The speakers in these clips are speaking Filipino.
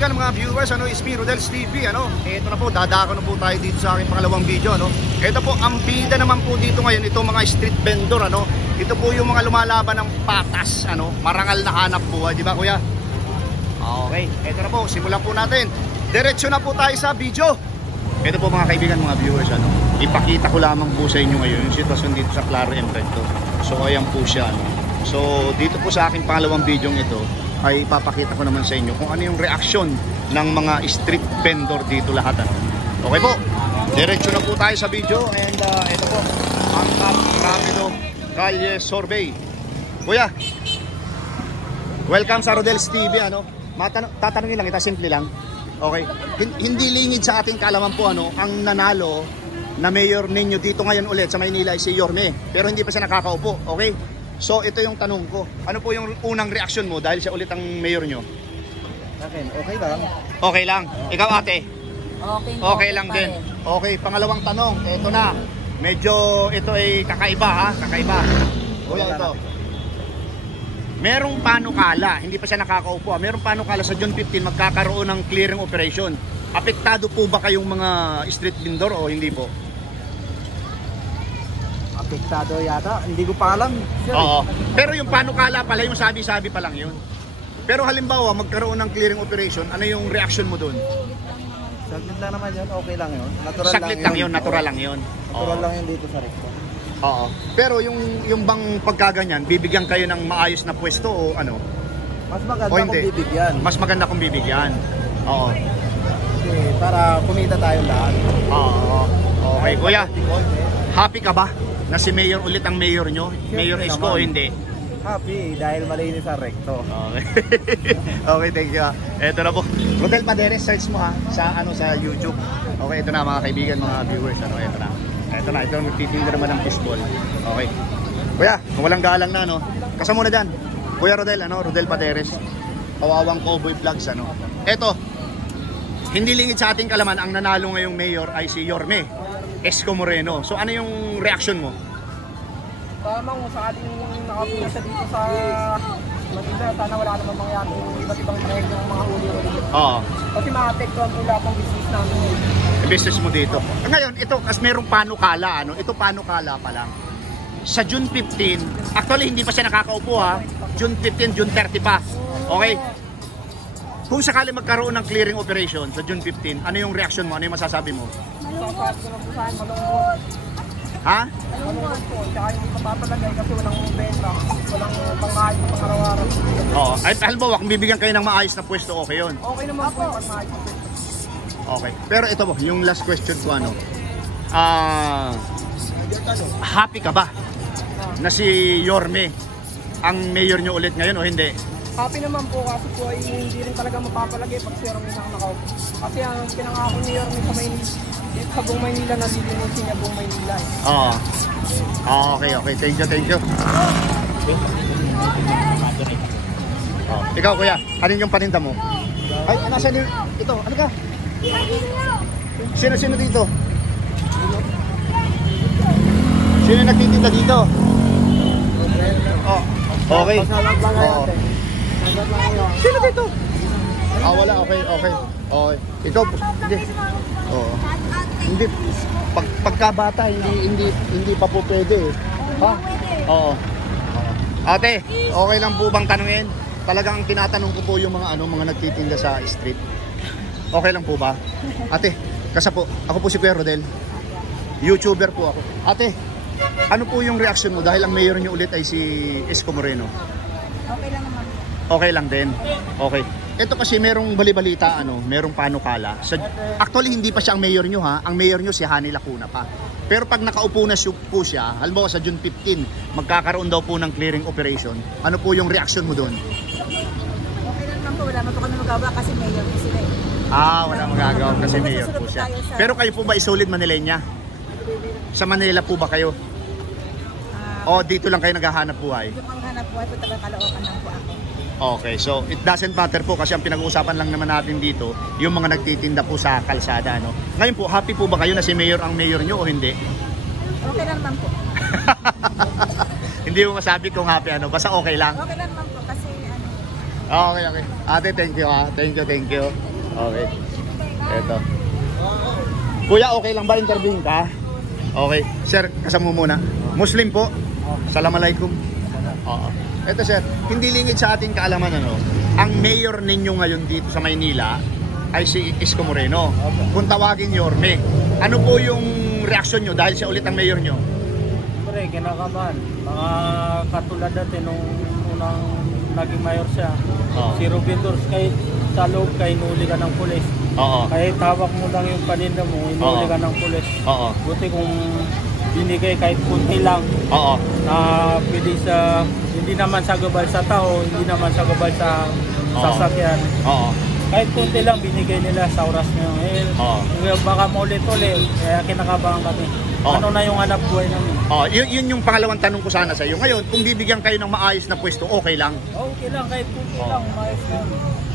kaibigan, mga viewers, is me, Rodel's TV, Ito na po, dadako na po tayo dito sa aking pangalawang video, Ito po, ang bida naman po dito ngayon, ito mga street vendor, Ito po yung mga lumalaban ng patas, marangal na hanap buhay, di ba kuya? Okay, ito na po, simulan po natin. Diretso na po tayo sa video. Ito po mga kaibigan, mga viewers, ipakita ko lamang po sa inyo ngayon yung sitwasyon dito sa Claro M Recto. So ayan po siya, So dito po sa aking pangalawang video ito ay ipapakita ko naman sa inyo kung ano yung reaksyon ng mga street vendor dito lahat, Okay po, diretso na po tayo sa video. And ito po, ang Rapido Calle Survey. Kuya, welcome sa Rodel's TV, tatanungin lang kita, simple lang. Okay, hindi lingid sa ating kaalaman po, ang nanalo na mayor ninyo dito ngayon ulit sa Maynila ay si Yorme, pero hindi pa siya nakakaupo. Okay, so ito yung tanong ko, ano po yung unang reaksyon mo dahil siya ulit ang mayor nyo? Okay lang. Okay lang. Ikaw ate? Okay lang din. Okay, pangalawang tanong, ito na. Medyo ito ay kakaiba, ha? Kakaiba. Kuya, ito. Merong panukala, hindi pa siya nakakaupo. Merong panukala sa June 15 magkakaroon ng clearing operation. Apektado po ba kayong mga street vendor o hindi po? Apektado yata, hindi ko pa alam. Oo. Pero yung panukala pala, yung sabi-sabi pa lang yun. Pero halimbawa, magkaroon ng clearing operation, ano yung reaction mo doon? Saglit lang naman yun, okay lang yun. Natural Saglit lang yun, natural lang yun. Natural lang yun dito sa Recto. Oo. Pero yung bang pagkaganyan, bibigyan kayo ng maayos na pwesto o ano? Mas maganda kung bibigyan. Mas maganda kung bibigyan. Oo. Okay, para kumita tayo lahat. Oo. Okay, kuya. Happy ka ba na si Mayor ulit ang mayor nyo? Mayor Isko o hindi? Happy dahil malinis ang Recto. Okay. Okay, thank you. Ito na po. Rodel Paderes, search mo sa sa YouTube. Okay, ito na mga kaibigan, mga viewers, ito na. Ito nagtitinda naman ng fishball. Okay. Kuya, walang galang na, Kasama muna dyan. Kuya Rodel, Rodel Paderes. Kawawang Cowboy Vlogs, Ito, hindi lingid sa ating kalaman, ang nanalo ngayong mayor ay si Yorme Isko Moreno. So ano yung reaction mo? Tamang sa ating nakapila siya dito sa Manila, sana wala namang mangyari iba't ibang trend ng mga huli. Oo. Kasi maapektuhan po lahat ng business namin. Business mo dito. Ngayon, ito kasi merong panukala, Ito panukala pa lang. Sa June 15, actually hindi pa siya nakakaupo, June 15, June 30 pa. Okay? Kung sakali magkaroon ng clearing operation sa June 15, ano yung reaction mo? Ano yung masasabi mo? Masasabi ko lang po saan, malungkot. Ha? Malungkot po, tsaka yung mapapalagay kasi walang benta, walang pangkain ng pang-araw-araw. Oo. Ay, halimbawa, kung bibigyan kayo ng maayos na pwesto, okay yun? Okay naman po yung pag-maayos na pwesto. Okay. Pero ito po, yung last question ko, happy ka ba na si Yorme ang mayor nyo ulit ngayon o hindi? Happy naman po kasi po ay hindi rin talaga mapapalagay pag si Yorme na nakaupo. Kasi ang pinangako ni Yorme sa buong Maynila, nalilimusin niya buong Maynila. Oo. Okay. Thank you. Ikaw kuya, ano yung paninda mo? Ay, nasa ito, ano ka? Sino dito? Sino nagtitinda dito? Oh, okay. Oh. Sino dito? Wala, okay. Ikaw, hindi. Oo. Hindi, pagkabata, hindi pa po pwede. Ha? Oo. Ate, okay lang po bang tanungin? Talagang tinatanong ko po yung mga nagtitinda sa street. Okay lang po ba? Ate, ako po si Kuya Rodel. YouTuber po ako. Ate, ano po yung reaction mo dahil ang mayor niyo ulit ay si Isko Moreno? Okay lang naman. Okay lang din. Okay. Ito kasi merong balibalita, merong panukala. Actually, hindi pa siya ang mayor nyo, Ang mayor nyo si Hani Lacuna pa. Pero pag nakaupo na po siya, halimbawa sa June 15, magkakaroon daw po ng clearing operation. Ano po yung reaction mo doon? Okay lang naman po. Wala naman po kami magawa kasi mayor po sila. Wala magagawa kasi mayor po siya. Pero kayo po ba isolid Manilenya? Sa Manila po ba kayo? O dito lang kayo naghahanap buhay? Dito pang hanap buhay po, tagang Caloocan lang po ako. Okay, so it doesn't matter po kasi ang pinag-uusapan lang naman natin dito yung mga nagtitinda po sa kalsada, Ngayon po, happy po ba kayo na si mayor ang mayor nyo o hindi? Okay lang naman po. Hindi mo masabi kung happy, basta okay lang. Okay lang naman po kasi Okay. Ate, thank you, Thank you. Okay. Eto. Kuya, okay lang ba interviewin ka? Okay. Sir, kasama mo muna. Muslim po? Assalamualaikum. Oo. Eto sir, hindi lingid sa ating kaalaman ano, ang mayor ninyo ngayon dito sa Maynila ay si Isko Moreno. Kung tawagin Yorme, ano po yung reaksyon nyo dahil siya ulit ang mayor nyo? Siyempre, kinakabahan. Mga katulad dati nung unang naging mayor siya. Si Robin Dors, kahit sa loob kay inuli ka ng pulis. Kahit hawak mo lang yung paninda mo, inuli ka ng pulis. Buti kung binigay kahit kunti lang na pwede sa, hindi naman sagabal sa tao, hindi naman sagabal sa sasakyan. Kahit kunti lang binigay nila sa oras nyo. Baka maulit-ulit, kaya kinakabahan kami. Ano na yung hanap buhay namin? Yun yung pangalawang tanong ko sana sa iyo. Ngayon, kung bibigyan kayo ng maayos na pwesto, okay lang? Okay lang, kahit kunti lang, maayos lang.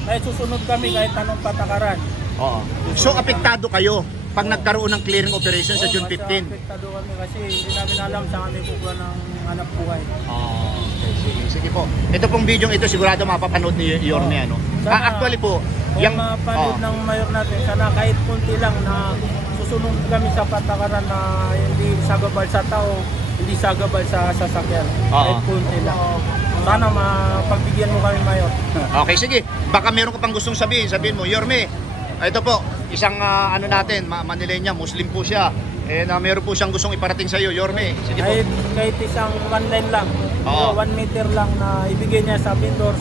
Kahit susunod kami, kahit anong patakaran. So, apektado kayo pag nagkaroon ng clearing operation sa June 15? Apektado kami kasi hindi namin alam saan kami kukuha ng hanap buhay. Sige po. Ito pong video ito sigurado mapapanood ni Yorme ano. Actually po, yung mapanood ng mayor natin, sana kahit kunti lang na susunod kami sa patakaran na hindi sagabal sa tao, hindi sagabal sa sasakyan. Kahit kunti lang. Sana mapagbigyan mo kami, mayor. Okay, sige. Baka meron ka pang gustong sabihin mo, Yorme. Ito po, isang ano natin, Manilenya, Muslim po siya. Meron po siyang gustong iparating sa iyo, Yorme. Sige po. Kahit isang one line lang, 1 meter lang na ibigay niya sa vendors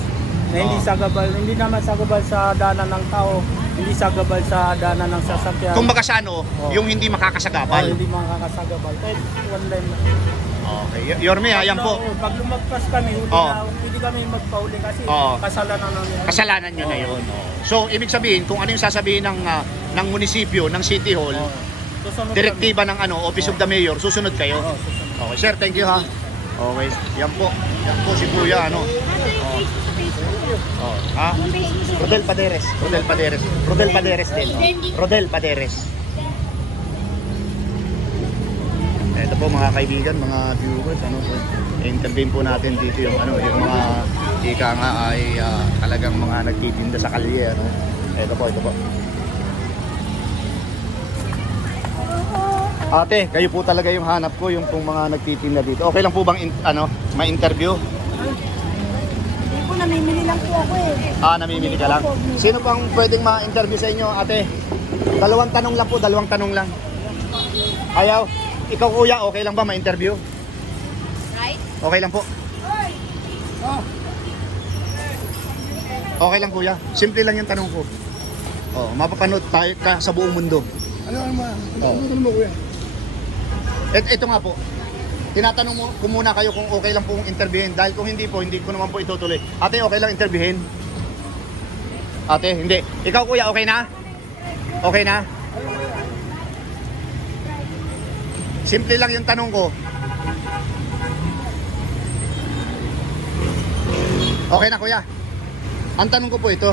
na hindi sagabal, hindi naman sagabal sa daanan ng tao, hindi sagabal sa daanan ng sasakyan. Kung baka sa ano, yung hindi makakasagabal. Hindi makakasagabal. Kahit one line lang. Okay, Yorme, ayan po. Pag lumagpas kami, pwede kami magpauli kasi kasalanan namin. Kasalanan nyo na yun. So, ibig sabihin, kung ano yung sasabihin ng munisipyo, ng City Hall, direktiba ng Office of the Mayor, susunod kayo. Okay, sir, thank you ha. Okay, yan po si Kuya, Rodel Paderes din. Rodel Paderes. Ito po mga kaibigan, mga viewers, intervene po natin dito yung yung mga ika nga ay talagang mga nagtitinda sa kalye, Ito po. Ate, kayo po talaga yung hanap ko, yung pong mga nagtitinda dito. Okay lang po bang ma-interview? Hindi po, namimili lang po ako Namimili ka lang. Sino pang pwedeng ma-interview sa inyo, ate? Dalawang tanong lang. Ayaw? Ikaw kuya, okay lang ba ma-interview? Right? Okay lang po. Okay lang kuya. Simple lang yung tanong ko. Mapapanood tayo sa buong mundo. Ano mo kuya? Ito nga po. Tinatanong ko muna kayo kung okay lang pong interviewin. Dahil kung hindi po, hindi ko naman po itutuloy. Ate, okay lang interviewin? Ate, hindi. Ikaw kuya, okay na? Okay na? Simple lang yung tanong ko. Okay na kuya. Ang tanong ko po ito.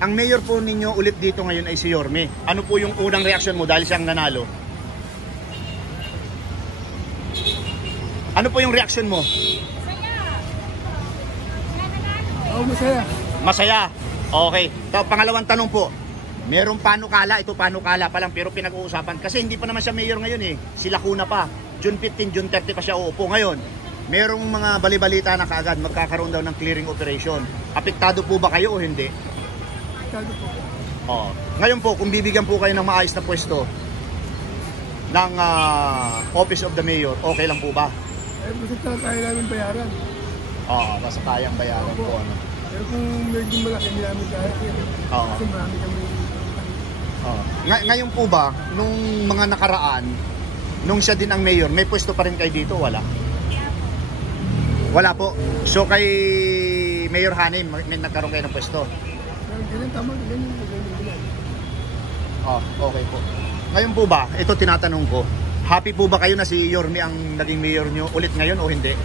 Ang mayor po ninyo ulit dito ngayon ay si Yorme. Ano po yung unang reaksyon mo dahil siyang nanalo? Ano po yung reaksyon mo? Masaya. Masaya. Okay. Pangalawang tanong po. Merong panukala, ito panukala pa lang pero pinag-uusapan kasi hindi pa naman siya mayor ngayon Sila kuna pa. June 15, June 30 pa siya uupo ngayon. Merong mga balibalita na kaagad magkakaroon daw ng clearing operation. Apektado po ba kayo o hindi? Apektado po. Ngayon po, kung bibigyan po kayo ng maayos na pwesto ng Office of the Mayor, okay lang po ba? Basta kaya namin bayaran. Basta kayang bayaran po. Pero kung medyo malaki, hindi namin kaya. Kasi marami kami. Ngayon po ba, nung mga nakaraan, nung siya din ang mayor, may pwesto pa rin kayo dito? Wala? Wala po. So kay Mayor Hanin, may nagkaroon kayo ng pwesto? Ganyan, tama. Ganyan. Okay po. Ngayon po ba, ito tinatanong ko, happy po ba kayo na si Yorme ang naging mayor nyo ulit ngayon o hindi?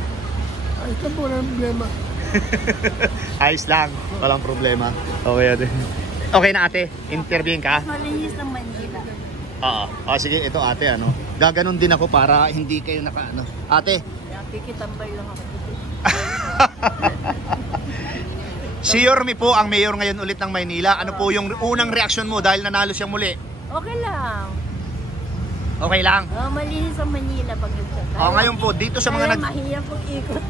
Ayos lang po, walang problema. Ayos lang, walang problema. Okay ate. Okay na ate, interviewin ka? Malinis ng Manila. Sige, ito ate gaganon din ako para hindi kayo Ate, Kikitambay lang ako. Si Yorme po ang mayor ngayon ulit ng Maynila. Ano po yung unang reaksyon mo dahil nanalo siyang muli? Okay lang. Okay lang. Malinis ang Manila pag nagtatay. Ngayon po, dito sa mga mahirap pong ikot.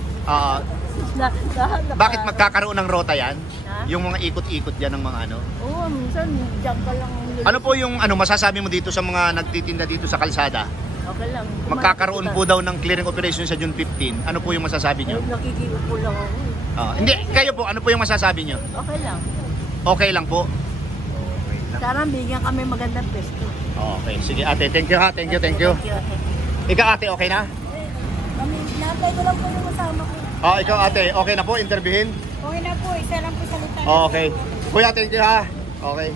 Bakit magkakaroon ng rota yan? Ha? Yung mga ikot-ikot dyan ng mga ano? Oo, minsan diyan ka lang. Ano po yung masasabi mo dito sa mga nagtitinda dito sa kalsada? Okay lang. Magkakaroon po daw ng clearing operation sa June 15. Ano po yung masasabi nyo? Nakikita po lang ako. Hindi, kayo po, ano po yung masasabi nyo? Okay lang. Okay lang po. Sana bigyan kami magandang pesto. Okay, sige ate, thank you ha, thank you. Ikaw ate, okay na? Kami, natay ko lang po yung kasama ko. Ikaw ate, okay na po, interviewin? Okay na po, isa lang po salita. Okay. Kuya, thank you ha. Okay.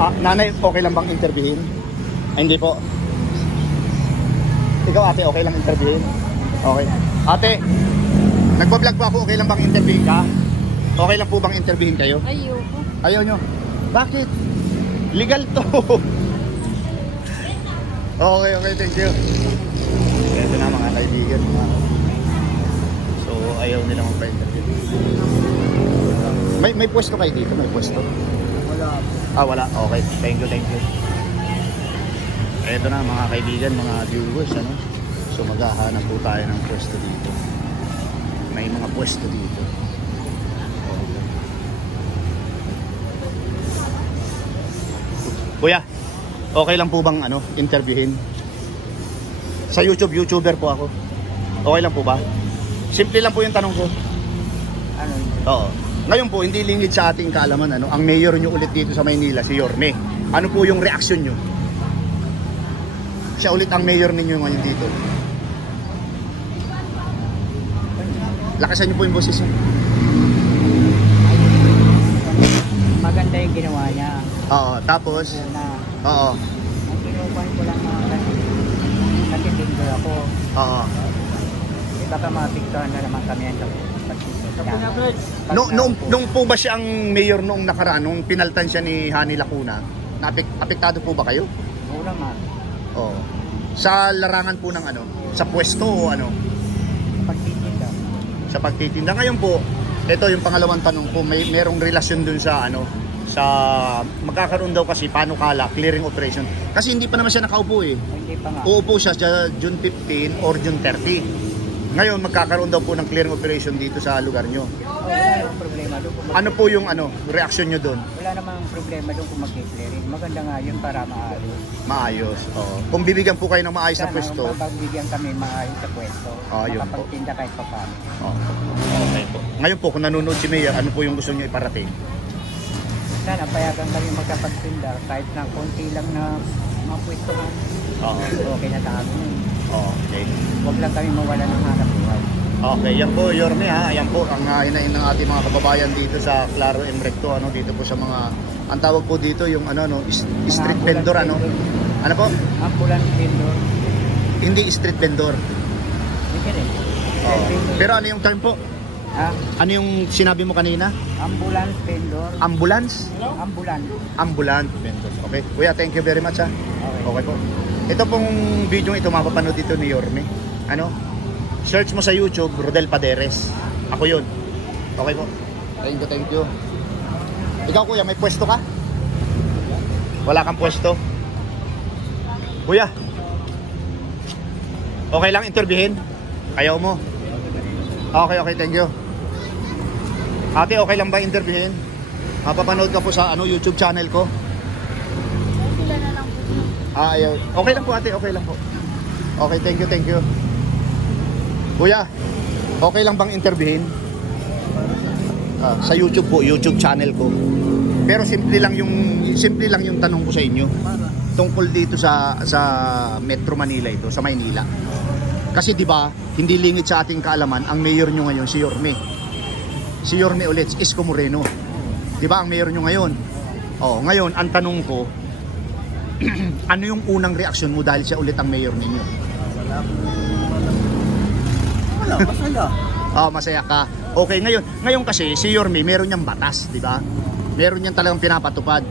Nanay, okay lang bang interviewin? Hindi po. Ikaw ate, okay lang interviewin? Okay. Ate, nagbablog po ako, okay lang bang interviewin ka? Okay lang po bang interviewin kayo? Ayoko. Ayaw nyo? Bakit? Legal to. Okay, thank you. Ito na mga kaibigan. So, ayaw nila magpa-interview. May pwesto kayo dito? May pwesto? Wala. Wala. Okay. Thank you. Ito na mga kaibigan, mga viewers, ano? So maghahanap po tayo ng pwesto dito. May mga pwesto dito. Okay. Kuya, okay lang po bang interviewin? Sa YouTuber po ako. Okay lang po ba? Simple lang po yung tanong ko. Ano? Oo. Ngayon po, hindi lingid sa ating kaalaman, ang mayor nyo ulit dito sa Maynila, si Yorme. Ano po yung reaksyon nyo? Siya ulit ang mayor ninyo ngayon dito. Lakasan nyo po yung boses nyo. Maganda yung ginawa niya. Oo, tapos? Oo. Ang kinukuhan ko lang mga kasi bingo ako. Oo. Baka mapiktuhan na naman kami ang Nung po ba siya ang mayor noong nakaraan, nung pinaltan siya ni Hani Lacuna, apektado po ba kayo? Oo naman. Oo. Sa larangan po ng sa pwesto o Pagtitinda. Sa pagtitinda. Ngayon po, ito yung pangalawang tanong po, merong relasyon dun sa sa magkakaroon daw kasi panukala, clearing operation. Kasi hindi pa naman siya nakaupo eh. Hindi pa nga. Uupo siya sa June 15 or June 30. Ngayon magkakaroon daw po ng clearing operation dito sa lugar nyo. Wala namang problema doon. Ano po yung reaksyon nyo doon? Wala namang problema doon kung mag-clearing. Maganda nga yun para maayos. Maayos. Oo. Kung bibigyan po kayo ng maayos na pwesto. Pagbigyan kami maayos sa pwesto. Yun po. Makapagtinda kahit pa paano. Okay po. Ngayon po, kung nanonood si Mayor, ano po yung gusto nyo iparating? Sana payagan kami magkapagtinda kahit na konti lang na mga pwesto nga. Okay na sa amin. Okay. Huwag lang kami mawala ng hanap buhay. Okay, yan po Yorme ha. Yan po ang hinain ng ating mga kababayan dito sa Claro M Recto, dito po sa mga ang tawag po dito yung street vendor Ano po? Ambulance vendor. Hindi street vendor. Hindi rin. Pero ano yung term po? Ano yung sinabi mo kanina? Ambulance vendor. Ambulance? Ambulance vendor. Okay. Kuya, thank you very much ha. Okay po. Ito pong video ito mapapanood dito ni Yorme. Search mo sa YouTube, Rodel Paderes. Ako yun. Okay po. Thank you. Ikaw kuya, may pwesto ka? Wala kang pwesto? Kuya, okay lang interviewin? Ayaw mo? Okay, thank you. Ate, okay lang ba interviewin? Mapapanood ka po sa YouTube channel ko? Sila na lang po. Ayaw. Okay lang po ate, okay lang po. Okay, thank you. Kuya, okay lang bang interviewin? Sa YouTube po, YouTube channel ko. Pero simple lang yung tanong ko sa inyo. Tungkol dito sa Metro Manila ito, sa Maynila. Kasi 'di ba, hindi lingid sa ating kaalaman ang mayor nyo ngayon si Yorme. Si Yorme ulit, Isko Moreno. 'Di ba ang mayor nyo ngayon? Ngayon ang tanong ko, ano yung unang reaksyon mo dahil siya ulit ang mayor ninyo? Wala, masaya. Masaya ka. Okay, ngayon kasi si Yorme meron niyang batas, di ba? Meron niyang talagang pinapatupad.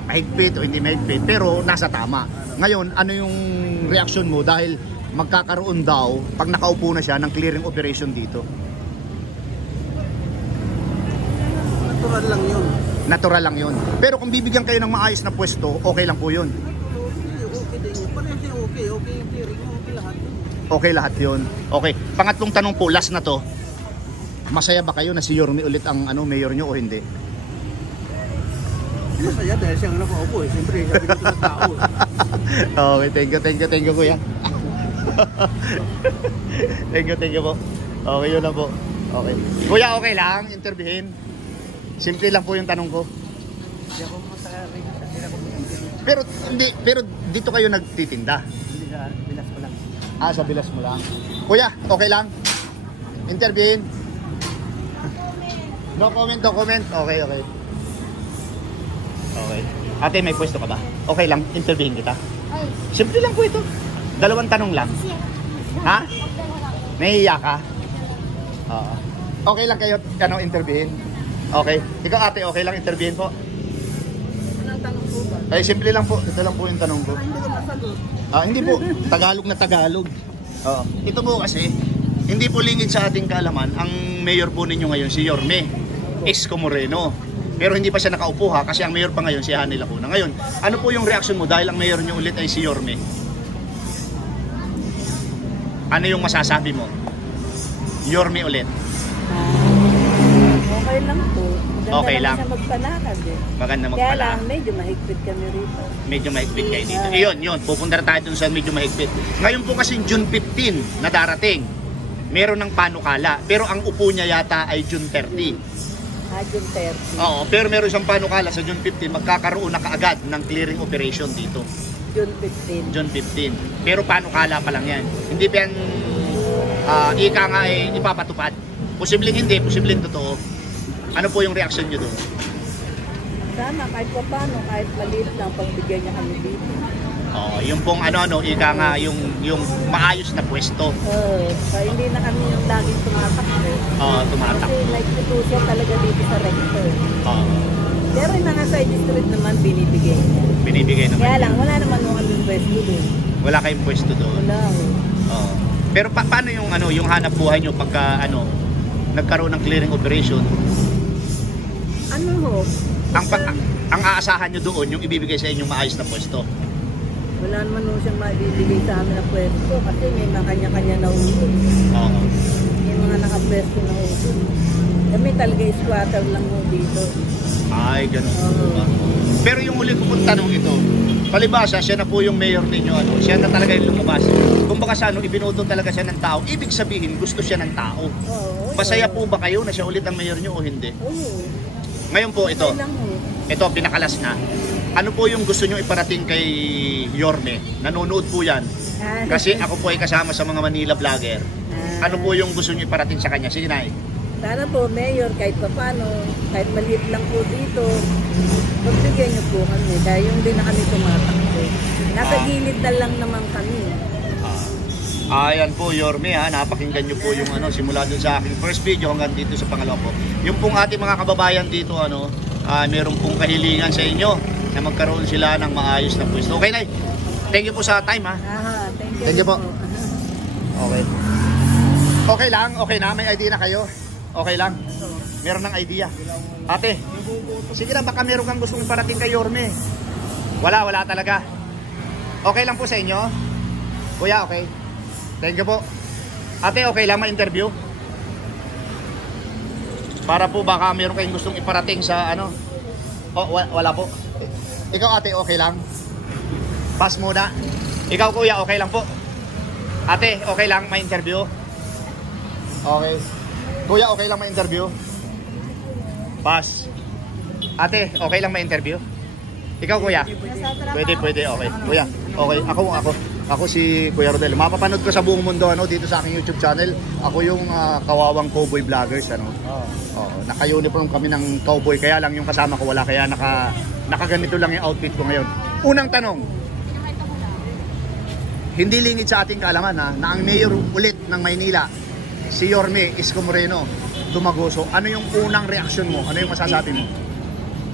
mahigpit o hindi mahigpit, pero nasa tama. Ngayon, ano yung reaksyon mo dahil magkakaroon daw, pag nakaupo na siya, ng clearing operation dito? Natural lang yun. Natural lang yun. Pero kung bibigyan kayo ng maayos na pwesto, okay lang po yun. Okay din yun. Parang okay yung clearing, okay lahat. Okay lahat yun. Okay. Pangatlong tanong po, last na to. Masaya ba kayo na si Yorme ulit ang mayor nyo o hindi? Masaya dahil siyang nakaupo eh. Siyempre, sabi ko ng tao eh. Okay, thank you kuya. Thank you po. Okay, yun lang po. Okay. Kuya, okay lang, interviewin. Simple lang po yung tanong ko. Hindi ako masabi. Hindi ako Pero dito kayo nagtitinda. Hindi sa bilas ko lang. Ah, sa bilas mo lang. Kuya, okay lang? Interviewin. No comment. Okay. Okay. Ate, may pwesto ka ba? Okay lang, interviewin kita. Simple lang po ito. 2 tanong lang. Ha? Nahihiya ka? Oo. Okay lang kayo, interviewin? Okay. Ikaw ate, okay lang interviewin po? Anong tanong po ba? Ay, simple lang po. Ito lang po yung tanong ko. Hindi ko masagot. Hindi po. Tagalog na Tagalog. Oo. Ito po kasi, hindi po lingid sa ating kaalaman, ang mayor po ninyo ngayon si Yorme Isko Moreno. Pero hindi pa siya nakaupo ha, kasi ang mayor pa ngayon si Hanny Lacuna. Ngayon, ano po yung reaksyon mo dahil ang mayor nyo ulit ay si Yorme? Ano yung masasabi mo? Yorme ulit. Okay lang po. Maganda Okay lang. Siya magpanakad eh. Maganda Kaya magpala. lang, medyo mahigpit kami rito. Medyo mahigpit kayo dito. Yun. Pupunta na tayo dun sa medyo mahigpit. Ngayon po kasi June 15 na darating. Meron ng panukala. Pero ang upo niya yata ay June 30. June 30. Oo, pero meron siyang panukala sa June 15, magkakaroon na kaagad ng clearing operation dito. June 15. June 15. Pero panukala pa lang yan. Hindi pa yan, ika nga ipapatupad. Posibleng hindi, posibleng totoo. Ano po yung reaction nyo doon? Sana kahit pa paano, kahit maliit lang, pagbigyan niya kami dito. Oo, yung pong ika nga, yung maayos na pwesto. Kaya hindi na kami yung laging tumatakbo. Oo, tumatak. Kasi nag-institution talaga dito sa rector. Oo, Pero yung mga side street naman binibigay niya. binibigay naman. Kaya lang, wala naman mo kami pwesto doon. Wala kayong pwesto doon. Wala ho. Oo. Pero paano yung hanap buhay nyo pagka nagkaroon ng clearing operation? Ano ho? Ang aasahan nyo doon, yung ibibigay sa inyong maayos na pwesto. Wala naman ho siyang mabibigay sa amin na pwesto kasi may mga kanya-kanya na ulo. Oo. May mga nakapwesto na ulo. Kami talaga squatter lang ho dito. Ay, ganun po ba? Pero yung uli ko pong tanong ito, palibasa, siya na po yung mayor ninyo, siya na talaga yung lumabas. Kung baka sa ibinoto talaga siya ng tao, ibig sabihin, gusto siya ng tao. Oo. Masaya po ba kayo na siya ulit ang mayor nyo o hindi? Oo. Ngayon po ito, Okay lang ho. ito pinakalas na. Ano po yung gusto nyo iparating kay Yorme? Nanonood po yan. Kasi ako po ay kasama sa mga Manila vlogger. Ano po yung gusto nyo iparating sa kanya? Sige na Sana po, Mayor, kahit paano, kahit maliit lang po dito, magbigyan niyo po kami dahil yung din na kami tumatakbo. Nasa gilid na lang naman kami. Ayan po, Yorme ha, napakinggan nyo po yung simula dun sa aking first video hanggang dito sa pangalawa po. Yung pong ating mga kababayan dito, meron pong kahilingan sa inyo na magkaroon sila ng maayos na pwesto. Okay, Nay? Thank you po sa time ha. Thank you po. Okay. Okay lang, okay na, may idea na kayo. Okay lang. Meron ng idea. Ate, sige lang, baka meron kang gustong iparating kay Yorme. Wala talaga. Okay lang po sa inyo? Kuya, okay. Thank you po. Ate, okay lang ma-interview? Para po baka meron kayong gustong iparating sa wala po. Ikaw ate, okay lang? Pass muna. Ikaw kuya, okay lang po? Ate, okay lang ma-interview? Okay. Kuya, okay lang ma-interview? Pass. Ate, okay lang ma-interview? Ikaw kuya? Pwede, okay. Kuya, okay. Ako si Kuya Rodel. Mapapanood ko sa buong mundo dito sa aking YouTube channel. Ako yung kawawang cowboy vloggers naka-uniform kami ng cowboy, kaya lang yung kasama ko wala, kaya nakaganito lang yung outfit ko ngayon. Unang tanong. Hindi lingid sa ating kaalaman na ang mayor ulit ng Maynila, si Yorme Isko Moreno, dumagoso. Ano yung unang reaksyon mo? Ano yung masasabi mo?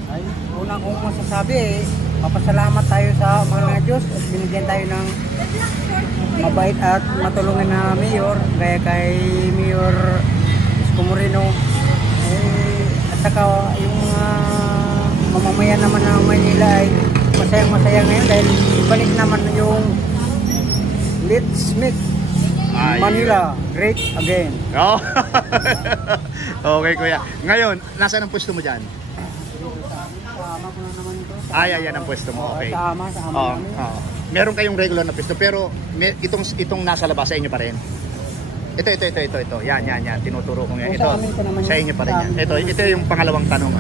Ay, una kong masasabi papasalamat tayo sa mga Diyos at binigyan tayo ng mabait at matulungan na mayor, kaya kay Mayor Isko Moreno. At saka yung mga mamamayan naman ng Maynila ay masayang-masaya ngayon dahil ibalik naman yung Let's Make Manila Great Again. Oh. Okay, kuya. Ngayon, nasaan ang pwesto mo dyan? Sama ko na naman ito. Ay, ayan ang pwesto mo. Okay. Sama Oh, namin. oh. Meron kayong regular na pwesto, pero itong nasa labas sa inyo pa rin. Ito. Yan. Tinuturo ko nga. Ito, sa inyo pa rin yan. Ito yung pangalawang tanong.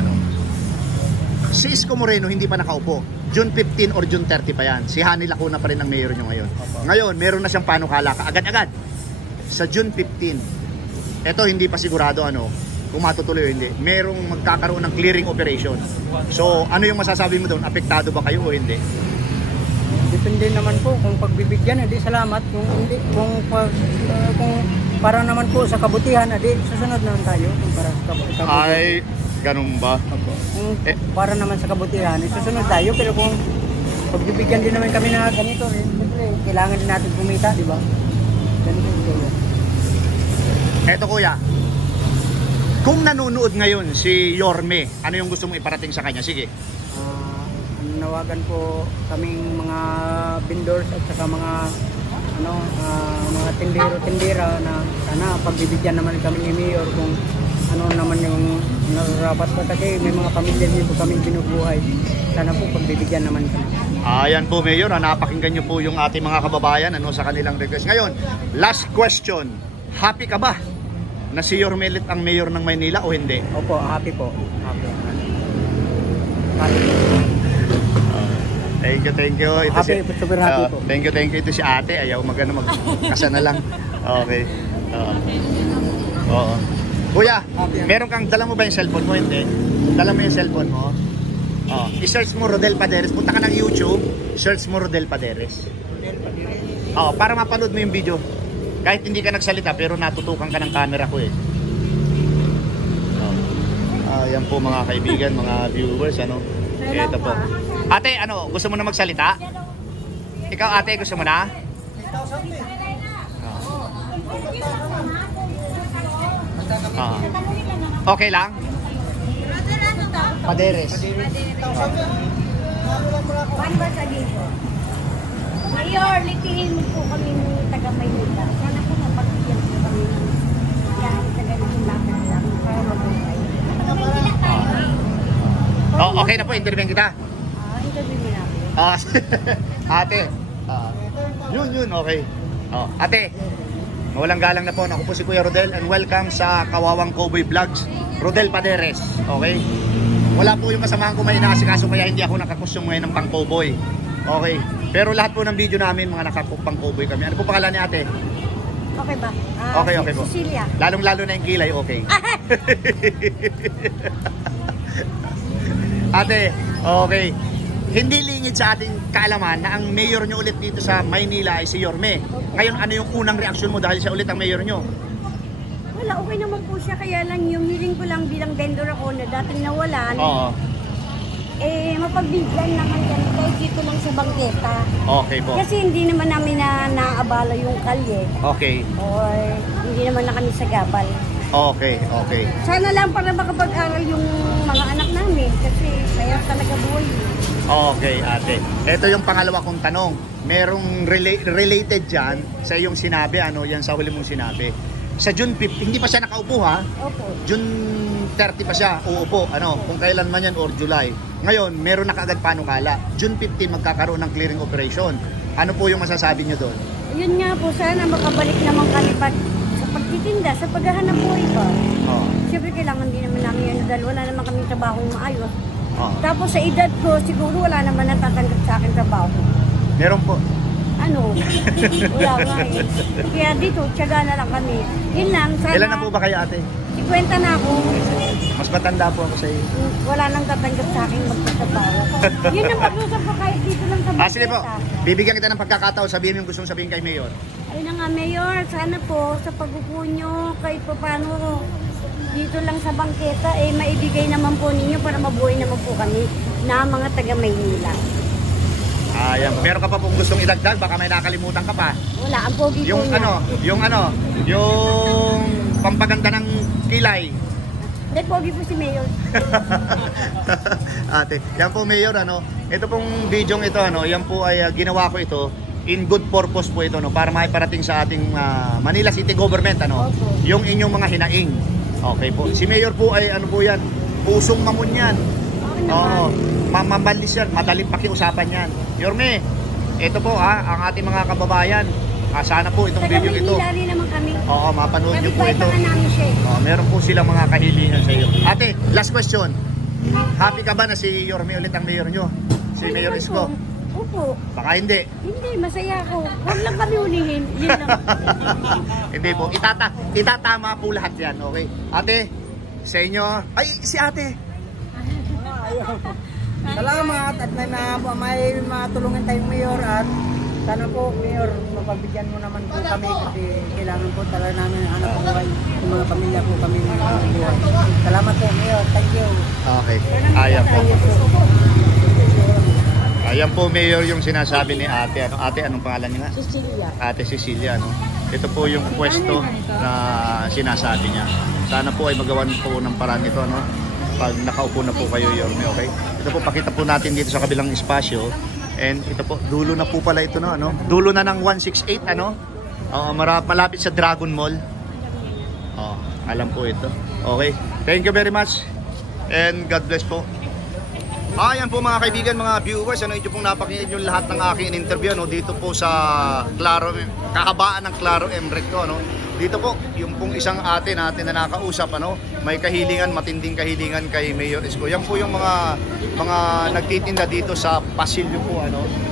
Si Isko Moreno hindi pa nakaupo. June 15 or June 30 pa yan. Si Hani Lacuna pa rin ang mayor nyo ngayon. Ngayon, meron na siyang panukala agad-agad. Sa June 15, ito hindi pa sigurado kung matutuloy o hindi. Merong magkakaroon ng clearing operation. So, ano yung masasabi mo doon? Apektado ba kayo o hindi? Depende naman po kung pagbibigyan, edi salamat. Kung hindi, kung para naman po sa kabutihan, edi susunod naman tayo. Kung para sa kabutihan. Ay, ganun ba? Kung para naman sa kabutihan, susunod tayo. Pero kung pagbibigyan din naman kami na ganito, siyempre, kailangan din natin kumita, di ba? Ganito yun. Eto kuya, kung nanonood ngayon si Yorme, ano yung gusto mong iparating sa kanya? Sige. Nawagan po kaming mga vendors at saka mga mga tindero-tindera na sana pagbibigyan naman kami ni Mayor kung ano naman yung nararapat pa kasi may mga pamilya din po kami binubuhay. Sana po pagbibigyan naman kami. Ayan po Mayor, napakinggan nyo po yung ating mga kababayan sa kanilang request. Ngayon, last question. Happy ka ba na si Yorme ulit ang mayor ng Maynila o hindi? Opo, happy po. Happy. Thank you. Ito Happy, super happy po. Thank you. Ito si ate. Ayaw magkasa na lang. Okay. Oo. Kuya, meron kang, dala mo ba yung cellphone mo? Hindi. Dala mo yung cellphone mo? I-search mo Rodel Paderes. Punta ka ng YouTube, search mo Rodel Paderes. Para mapanood mo yung video. Kahit hindi ka nagsalita, pero natutukan ka ng camera ko eh. Yan po mga kaibigan, mga viewers, Ito po. Ate, gusto mo na magsalita? Ikaw ate, gusto mo na? Okay lang? Paderes. Paano ba sabihin ko? Mayor, litiin mo po kami ng taga Maynila. Sana po mapagbigyan po kami ng yan, taga Maynila lang para mabuhay. Taga Maynila tayo. Okay na po, interview kita. Interview mo namin. Ate. Yun, okay. Ate, walang galang na po. Ako po si Kuya Rodel and welcome sa Kawawang Cowboy Vlogs. Rodel Paderes, okay? Wala po yung kasamahan ko may inaasikaso kaya hindi ako nakakusyong ngayon ng pang-cowboy. Okay. Pero lahat po ng video namin, mga nakapang-cowboy kami. Ano po pangalan ni ate? Okay ba? Okay po. Cecilia. Lalong-lalo na yung kilay, okay. Ate, okay. Hindi lingid sa ating kaalaman na ang mayor nyo ulit dito sa Maynila ay si Yorme. Ngayon, ano yung unang reaksyon mo dahil siya ulit ang mayor nyo? Wala, okay naman po siya. Kaya lang yung hiling ko lang bilang vendor ako na dating nawalan. Oo. Mapagbigyan naman yan kahit dito lang sa bangketa. Okay po. Kasi hindi naman namin naabala yung kalye. Okay. Or hindi naman na kami sa gabal. Okay. Sana lang para makapag-aral yung mga anak namin kasi kaya talaga buhay. Okay, ate. Ito yung pangalawa kong tanong. Merong related dyan sa iyong sinabi, yan sa huli mong sinabi. Sa June 15, hindi pa siya nakaupo ha? Opo. June 30 pa siya uupo, kung kailan man yan or July. Ngayon, meron na kaagad panukala. June 15 magkakaroon ng clearing operation. Ano po yung masasabi nyo doon? Yun nga po, sana makabalik naman kami sa pagtitinda, sa paghahanap buhay pa. Siyempre kailangan din naman namin yan dahil wala naman kami trabahong maayos. Tapos sa edad ko, siguro wala naman natatanggap sa akin trabaho. Meron po. Wala nga eh. Kaya dito, tiyaga na lang kami. Yun lang, sana... Ilan na po ba kayo ate? 50 na ako. Mas matanda po ako sa iyo. Wala nang tatanggap sa akin magtatrabaho. Yun ang pag-usap ko kahit dito lang sa sige po. Bibigyan kita ng pagkakataon, sabihin mo yung gusto mong sabihin kay Mayor. Ayun na nga, Mayor. Sana po sa pag-upo nyo, kahit pa paano, dito lang sa bangketa, maibigay naman po ninyo para mabuhay naman po kami na mga taga Maynila. Ayan, meron ka pa pong gustong idagdag, baka may nakalimutan ka pa. Wala, ang pogi po Yung niya. yung pampaganda ng kilay. Hindi, pogi po si Mayor. Ate, yan po Mayor, ito pong video ito, yan po ay ginawa ko ito in good purpose po ito, para maiparating sa ating Manila City Government, Opo. yung inyong mga hinaing. Okay po. Si Mayor po ay po yan, pusong mamun yan. Oo, mamabalis yan, madaling pakiusapan yan. Yorme, ito po ang ating mga kababayan. Sana po itong Taga video ito. Maynila rin naman kami. Oo, mapanood nyo po ito. Kapit-bahay pa nga namin siya. Meron po silang mga kahilingan sa iyo. Ate, last question. Happy ka ba na si Yorme ulit ang mayor nyo? Si Mayor Isko? Opo. Baka hindi. Hindi, masaya ako. Huwag lang kami ulihin. Yun lang. Hindi po. Itatama po lahat yan. Okay? Ate, sa inyo. Ay, si ate. Salamat at may matulungan tayong mayor at sana po mayor mapagbigyan mo naman po kami kasi kailangan po talaga namin hanap buhay yung mga pamilya po kami hanap buhay. Salamat po mayor, thank you. Okay. Ayan po. Ayan po Mayor yung sinasabi ni ate. Ate, anong pangalan niya nga? Cecilia. Ate Cecilia, Ito po yung pwesto na sinasabi niya. Sana po ay magawan po ng paraan ito, pag nakaupo na po kayo, Yorme, okay? Ito po, pakita po natin dito sa kabilang espasyo. And ito po, dulo na po pala ito, Dulo na ng 168, malapit sa Dragon Mall. Alam po ito. Okay. Thank you very much. And God bless po. Ayan po mga kaibigan, mga viewers, ito pong napakinggan yung lahat ng aking interview, dito po sa kahabaan ng Claro M Recto, Dito po, yung pong isang ate natin na nakausap, may kahilingan, matinding kahilingan kay Mayor Isko. Yan po yung mga nagtitinda dito sa pasilyo po,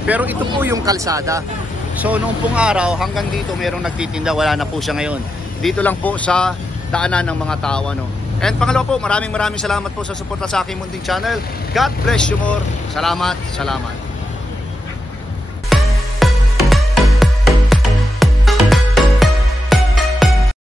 Pero ito po yung kalsada. So noong pong araw, hanggang dito merong nagtitinda, wala na po siya ngayon. Dito lang po sa daanan ng mga tao, And pangalawa po, maraming salamat po sa suporta sa aking munting channel. God bless you more. Salamat.